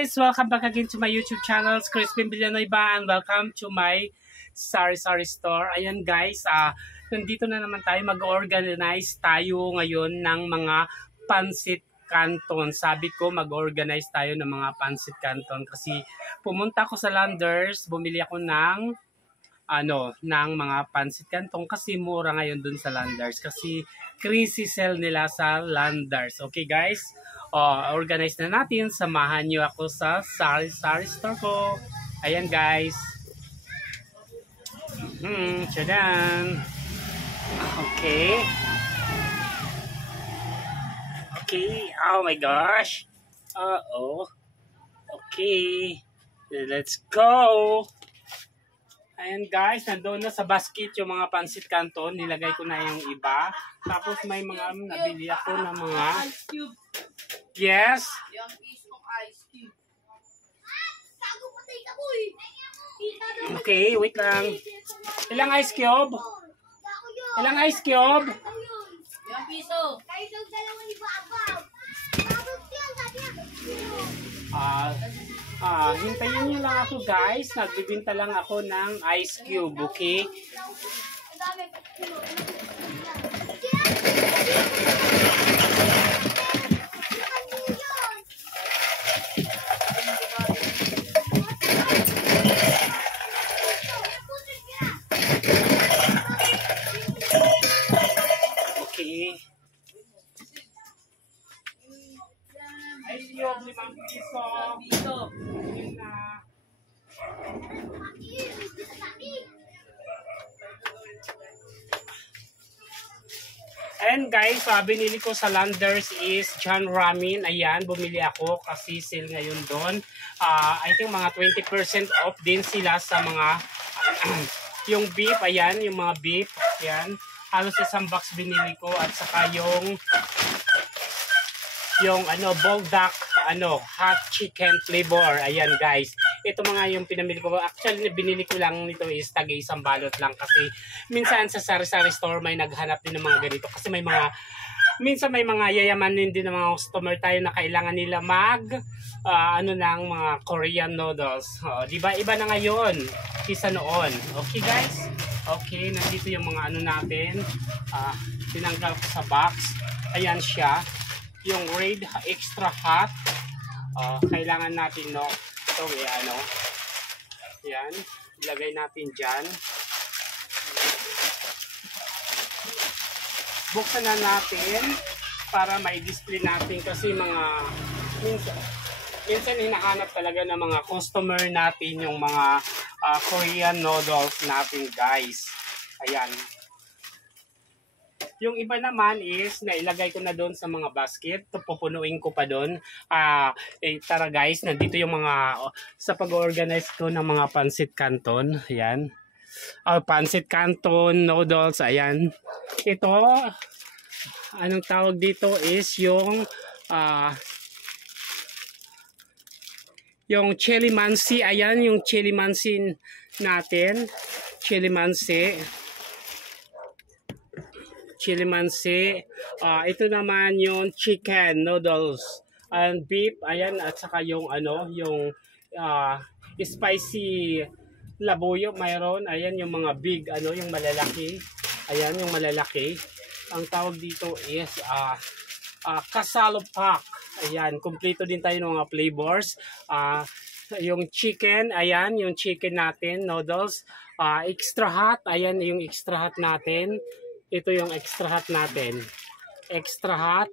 guys! Welcome back again to my YouTube channel, Crispin Villanueva, and welcome to my sari-sari store. Ayan guys, nandito na naman tayo, mag-organize tayo ngayon ng mga pansit canton. Sabi ko mag-organize tayo ng mga pansit canton kasi pumunta ako sa Landers, bumili ako ng mga pansit canton kasi mura ngayon dun sa Landers kasi crazy sale nila sa Landers. Okay guys, organize na natin. Samahan nyo ako sa sari-sari store ko. Ayan guys. Tadaan. Okay. Okay. Oh my gosh. Okay. Let's go. Ayan guys, nandoon na sa basket yung mga pansit canton. Nilagay ko na yung iba. Tapos may mga nabili ako ng mga... Yes? Yung isong ice cube. Okay, wait lang. Ilang ice cube? Ilang ice cube? Yung piso. Hintayin nyo lang ako guys. Nagbibinta lang ako ng ice cube, okay? Okay. Ice cube, 5 piso. Yun na. Ayan guys, binili ko sa Landers is John Ramen. Ayan, bumili ako kasi sale ngayon doon. I think mga 20% off din sila sa mga yung beef. Ayan, yung mga beef. Ayan, halos isang box binili ko at saka yung bulldog hot chicken flavor. Ayan guys, ito mga yung pinamili ko. Actually binili ko lang nito is tagi isang balot lang kasi minsan sa sari-sari store may naghanap din ng mga ganito kasi may mga minsan may mga yayamanin din ng mga customer tayo na kailangan nila mag ng mga Korean noodles. Di ba iba na ngayon kaysa noon. Okay guys, okay, nandito yung mga natin. Tinanggal ko sa box. Ayan siya, yung red extra hot. Kailangan natin ito yan, ilagay natin dyan. Buksan na natin para mai-display natin kasi mga minsan hinahanap talaga ng mga customer natin yung mga Korean noodles natin guys. Ayan. Yung iba naman is nailagay ko na doon sa mga basket. Pupunuin ko pa doon. Tara guys, nandito yung mga sa pag-organize ko ng mga pansit canton. Ayan. Pansit canton noodles. Ayan. Ito, anong tawag dito is yung chili mansi. Ayan, yung chili mansi natin. Chili mansi. Ito naman yung chicken noodles and beef. Ayan, at saka yung spicy labuyo mayroon. Ayan yung mga big yung malalaki. Ayan yung malalaki. Ang tawag dito is kasalo pack. Ayan, kumpleto din tayo ng mga flavors. Yung chicken, ayan yung chicken natin, noodles. Extra hot, ayan yung extra hot natin. Ito yung extra hot natin. Extra hot.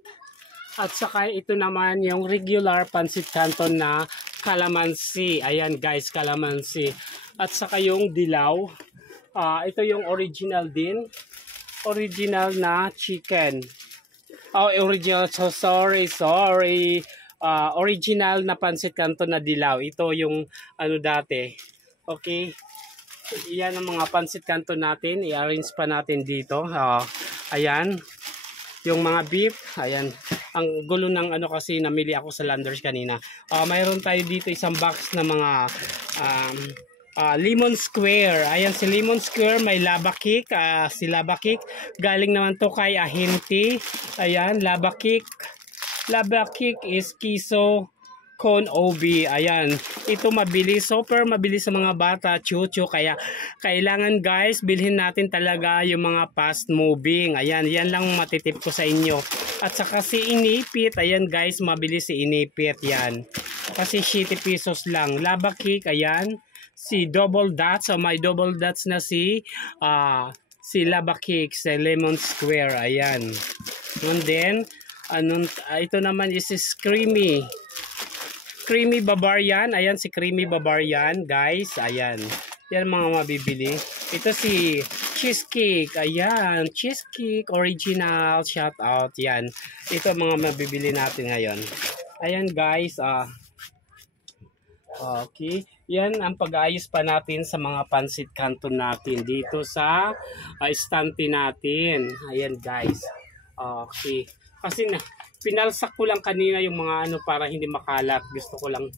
At saka ito naman yung regular pansit canton na calamansi. Ayan guys, calamansi. At saka yung dilaw. Ito yung original din. Original na chicken. Original. So, sorry. Original na pansit canton na dilaw. Ito yung dati. Okay. Iyan ang mga pansit canton natin. I-arrange pa natin dito. Ayan. Yung mga beef. Ayan. Ang gulo ng kasi namili ako sa Landers kanina. Mayroon tayo dito isang box na mga lemon square. Ayan si lemon square. May lava cake. Si lava cake. Galing naman to kay Ahinti. Ayan. Lava cake. Lava cake is kiso Cone OB. Ayan. Ito mabilis. Super mabilis sa mga bata. Chuchu. Kaya kailangan guys, bilhin natin talaga yung mga fast moving. Ayan. Yan lang matitip ko sa inyo. At saka si Inipit. Ayan guys. Mabilis si Inipit. Yan. Kasi 7 pesos lang. Lava Cake. Ayan. Si Double Dots. So may Double Dots na si Lava Cake sa Lemon Square. Ayan. And then, ito naman is Creamy Bavarian. Ayan si Creamy Bavarian, guys. Ayan. Yan mga mabibili. Ito si Cheesecake. Ayan. Cheesecake Original. Shout out. Yan. Ito mga mabibili natin ngayon. Ayan, guys. Okay. Yan ang pag-ayos pa natin sa mga pansit canton natin dito sa estante natin. Ayan, guys. Okay. Kasi pinalsak ko lang kanina yung mga para hindi makalat. Gusto ko lang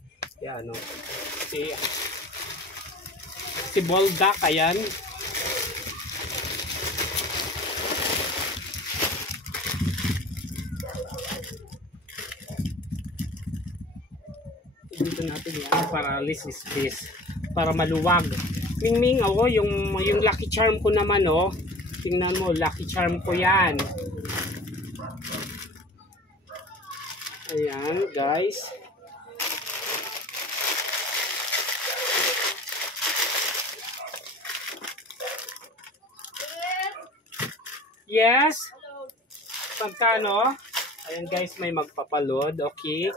si Boldak. Ayan. Dito natin para space para maluwag. Mingming, yung Lucky Charm ko naman, tingnan mo, Lucky Charm ko yan. Ayan, guys. Yes? Pagkano? Ayan, guys, may magpapaload. Okay.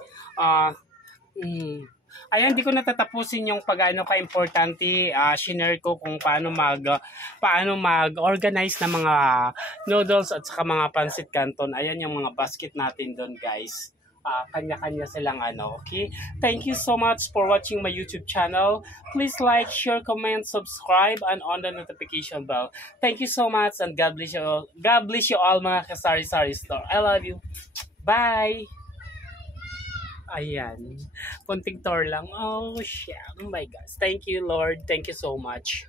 Ayan, di ko natatapusin yung pag-ano ka-importante. Shinare ko kung paano mag-organize ng mga noodles at saka mga pancit canton. Ayan yung mga basket natin doon, guys. Kanya-kanya silang okay? Thank you so much for watching my YouTube channel. Please like, share, comment, subscribe, and on the notification bell. Thank you so much and God bless you all. God bless you all mga ka-Sari-Sari Store. I love you. Bye! Ayan. Konting tour lang. Oh, shit. Oh my gosh. Thank you, Lord. Thank you so much.